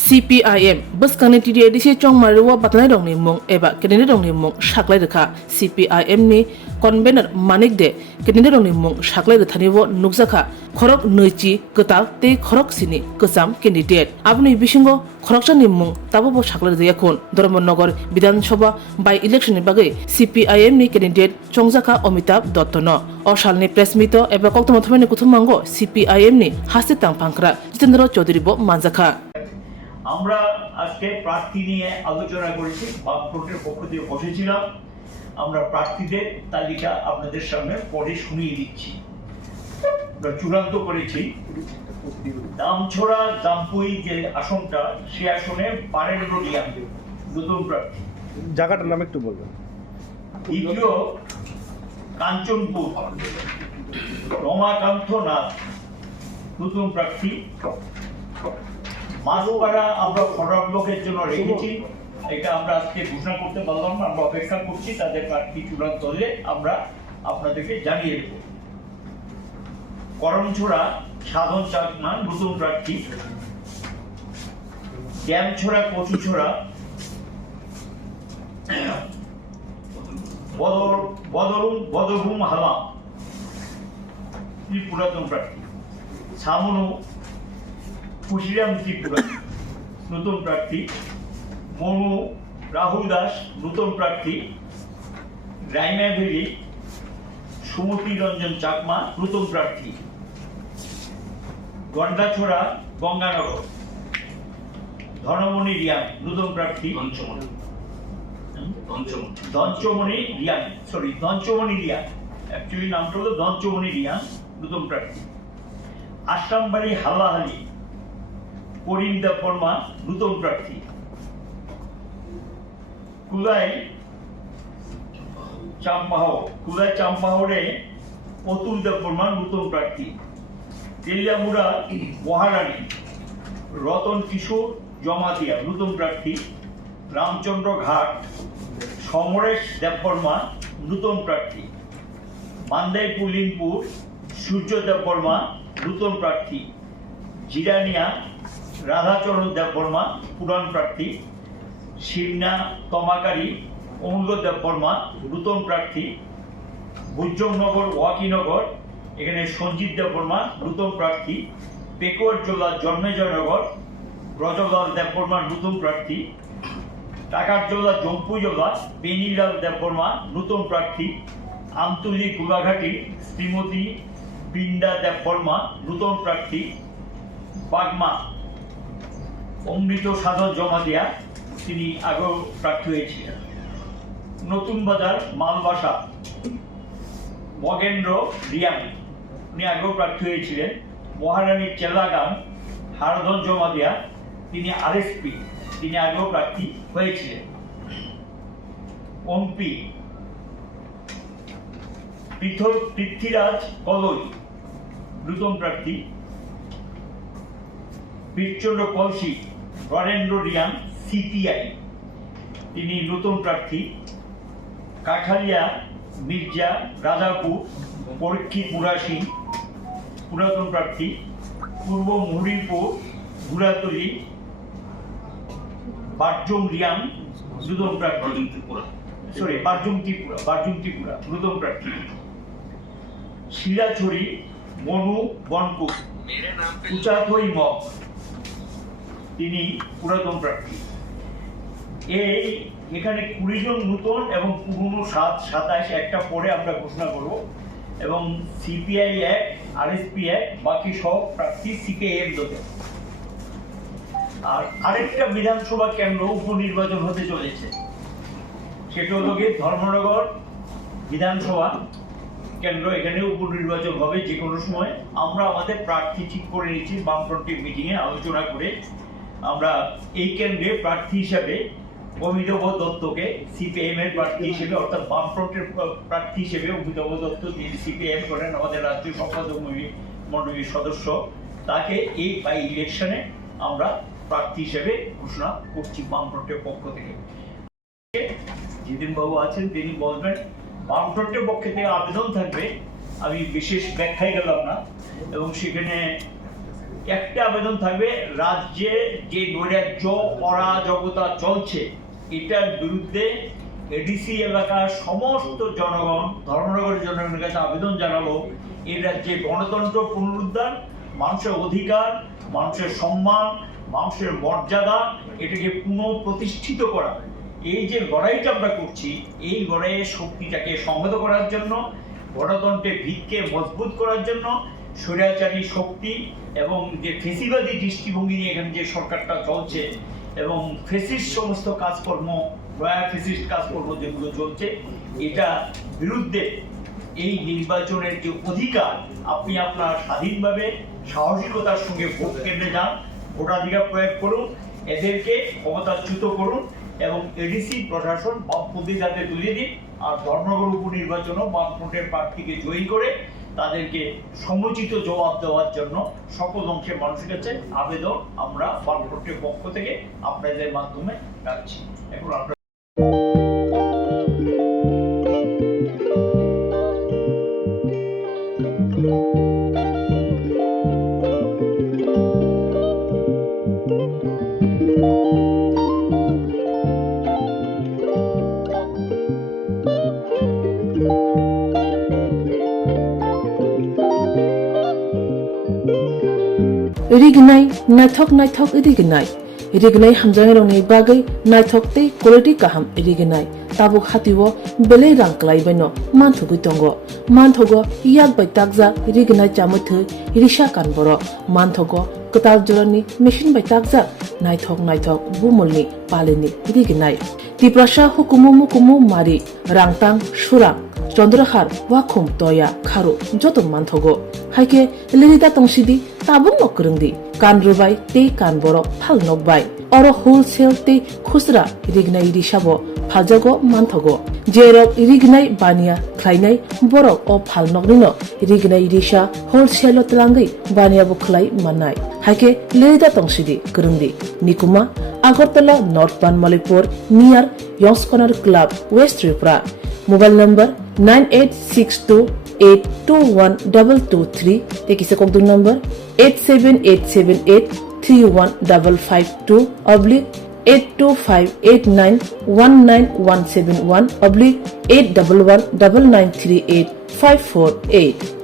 CPIM Baskani TDA disi chong mariwa batanai dong ni mong eba kedene dong ni mong shaklai rekha CPIM ni convener manik de kedene dong ni mong shaklai rethani wo nukjaka khorok noichi kota te khorok sini kesam candidate abni bisingo khoroksa ni mong tabo bo shaklai de yakun Dharmanagar বিধানসভা by ইলেকশনের বাগে CPIM ni candidate chongjaka Amitabh Dotto no অশালনি press meet এবা কক্তম থমেনি কুথুমাঙ্গ CPIM ni হাসে তাং পাংখরা Jitendra Chowdhury bo manjaka আমরা আজকে প্রার্থী নিয়ে আলোচনা করেছি বামফ্রন্টের পক্ষ থেকে বসেছিলাম আমরা প্রার্থীদের তালিকা আপনাদের সামনে পড়ে শুনিয়ে দিচ্ছি আমরা চূড়ান্ত করেছি দামছড়া জামপুই যে আসনটা সে আসনে বারেন্দ্র রিয়াং নতুন প্রার্থী জায়গাটার নাম একটু বলবেন দ্বিতীয় কাঞ্চনপুর রমাকান্ত নাথ নতুন প্রার্থী মাঝপাড়া আমরা ফরওয়ার্ড ব্লকের জন্য রেখেছি এটা আমরা আজকে ঘোষণা করতে পারলাম না আমরা অপেক্ষা করছি তাদের প্রার্থী চূড়ান্ত হলে আমরা আপনাদেরকে জানিয়ে দেব করমছড়া সাধন চাকমা নতুন প্রার্থী ড্যামছড়া কচুছড়া বদরুম হালা পুরাতন প্রার্থী সামনু খুশিরাম ত্রিপুরা নতুন প্রার্থী মনু রাহুল দাস নতুন প্রার্থী রাইমাভেলি সুমতি রঞ্জন চাকমা নতুন প্রার্থী গন্ডাছড়া গঙ্গানগর ধনমণি রিয়াং নতুন প্রার্থী দঞ্চমণি রিয়াং অ্যাকচুয়ালি নামটা হলো দঞ্চমণি রিয়াং নতুন প্রার্থী আশ্রামবাড়ি হাল্লাহালি করিমদা ফর্মা নতুন প্রার্থী কুলাই চাম্পাহরে অতুল দা ফর্মা নতুন প্রার্থী তেলিয়ামুড়া মহারানী রতন কিশোর জমাতিয়া নতুন প্রার্থী রামচন্দ্র ঘাট সমরেশ দেববর্মা নতুন প্রার্থী মান্দাইপুর লিমপুর সূর্য দেববর্মা নতুন প্রার্থী জিরানিয়া রাধাচরণ দেববর্মা পুরান প্রার্থী শিবনা তমাকারী অমূল্য দেববর্মা নতুন প্রার্থী বুজ্জমনগর ওয়াকিনগর এখানে সঞ্জিত দেববর্মা নতুন প্রার্থী পেকুয়ারজোলা জন্মেজয়নগর ব্রজলাল দেববর্মা নতুন প্রার্থী টাকারজোলা জম্পুজোলা বেনিলাল দেববর্মা নতুন প্রার্থী আমতুলি গোলাঘাটি শ্রীমতী বৃন্দা দেববর্মা নতুন প্রার্থী বাগমা অমৃত সাধন জমাতিয়া তিনি আগেও প্রার্থী হয়েছিলেন নতুন বাজার মালবাসা মগেন্দ্র রিয়াং উনি আগেও প্রার্থী হয়েছিলেন মহারানীর চেলাগান হারধন জমাতিয়া তিনি আরএসপি তিনি আগেও প্রার্থী হয়েছিলেন ওমপি পৃথ্বীরাজ কলই নতুন প্রার্থী বীরচন্দ্র কলসি বরেন্দ্র রিয়াং সিপিআই তিনি নতুন প্রার্থী কাঠালিয়া মির্জা রাজাপুর পরীক্ষিত মুরাসি পুরাতন প্রার্থী পূর্ব মুহুরীপুর ঘুরাতলি বারজুম রিয়াং নতুন প্রার্থী বারজুম ত্রিপুরা নতুন প্রার্থী শিলাছড়ি মনু বনপুর উচাথই মগ তিনি পুরাতন প্রার্থী এখানে 20 জন নতুন এবং পুরনো 27 একটা পরে আমরা ঘোষণা করব এবং সিপিআই এক আরএসপি এক বাকি সব প্রার্থী সিপিআইএম দলে আর আরেকটা বিধানসভা কেন্দ্র উপনির্বাচন হতে চলেছে সেটা হলো গিয়ে ধর্মনগর বিধানসভা কেন্দ্র এখানে উপনির্বাচন হবে যে কোনো সময় আমরা আমাদের প্রার্থী ঠিক করে নিচ্ছি বামফ্রন্টের মিটিংয়ে আলোচনা করে আমরা এই কেন্দ্রে প্রার্থী হিসাবে অমিতাভ দত্তকে সিপিআইএম এর প্রার্থী হিসেবে অর্থাৎ বামফ্রন্টের প্রার্থী হিসেবে অমিতাভ দত্ত যিনি সিপিআইএম করেন আমাদের রাজ্য সম্পাদক মণ্ডলীর সদস্য তাকে এই বাই ইলেকশনে আমরা প্রার্থী হিসেবে ঘোষণা করছি বামফ্রন্টের পক্ষ থেকে জিতেন বাবু আছেন তিনি বলবেন বামফ্রন্টের পক্ষ থেকে আবেদন থাকবে আমি বিশেষ ব্যাখ্যায় গেলাম না এবং সেখানে একটা আবেদন থাকবে, রাজ্যে যে নৈরাজ্য অরাজকতা চলছে এটার বিরুদ্ধে এডিসি এলাকার সমস্ত জনগণ, ধর্মনগরের জনগণের কাছে আবেদন জানাবো এই রাজ্যে গণতন্ত্র পুনরুদ্ধার, মানুষের অধিকার, মানুষের সম্মান, মানুষের মর্যাদা এটাকে পুনঃপ্রতিষ্ঠিত করা। এই যে লড়াইটা আমরা করছি, এই লড়াইয়ের শক্তিটাকে সংহত করার জন্য, গণতন্ত্রের ভিতকে মজবুত করার জন্য, স্বৈরাচারী শক্তি এবং যে ফেসিবাদী দৃষ্টিভঙ্গি নিয়ে এখানে যে সরকারটা চলছে এবং ফেসিস্ট সমস্ত কাজকর্ম, ফেসিস্ট কাজকর্ম যেগুলো চলছে, এটা বিরুদ্ধে এই নির্বাচনের যে অধিকার, আপনি আপনার স্বাধীনভাবে সাহসিকতার সঙ্গে ভোট কেন্দ্রে যান, ভোটাধিকার প্রয়োগ করুন, এদেরকে ক্ষমতাচ্যুত করুন এবং এডিসি প্রশাসন বামপন্থীর হাতে তুলে দিন। আর ধর্মনগর উপনির্বাচনও বামফ্রন্টের প্রার্থীকে জয়ী করে তাদেরকে সমুচিত জবাব দেওয়ার জন্য সকল অংশের মানুষের কাছে আবেদন আমরা বামফ্রন্টের পক্ষ থেকে আপনাদের মাধ্যমে রাখছি। এখন আপনারা रिगनाय नायथक रिगनाय रिगनाय हामजानाय रंनि बागै नायथकतै क्वालिटी काहाम रिगनाय ताबुक हातिव बेले रांक्लायबायनो मानथुगै दंग मानथगो याक बाय ताकजा रिगनाय चामथो रिसा कानबर मानथगो कताल जरानि मेशिन बाय ताकजा नायथक बुमलनि पालिनि रिगनाय तिप्रासा हुकुमु मुकुमु मारि रांतां सुरां चंद्रहार वाखुम तया खारु जतो मानथगो हाइके लिरिदा तंसिदि ताबुं नकरंदि कानरुबाय ते कानबरो फाल नकबाय अरो होलसेल ते खुसरा रिगनाय रिसाबो फाजगो मानथगो जेरक रिगनाय बानिया ख्लायनाय बरक अ फाल नकनिनो रिगनाय रिसा होलसेल तलांगै बानियाबो खलाय माननाय हाइके लिरिदा तंसिदि करंदि निकुमा Agartala north Banamalipur near Young's corner club west Tripura mobile number 9862821223 tekisa kokdung number 87878315552 /82589191171 /8119938 548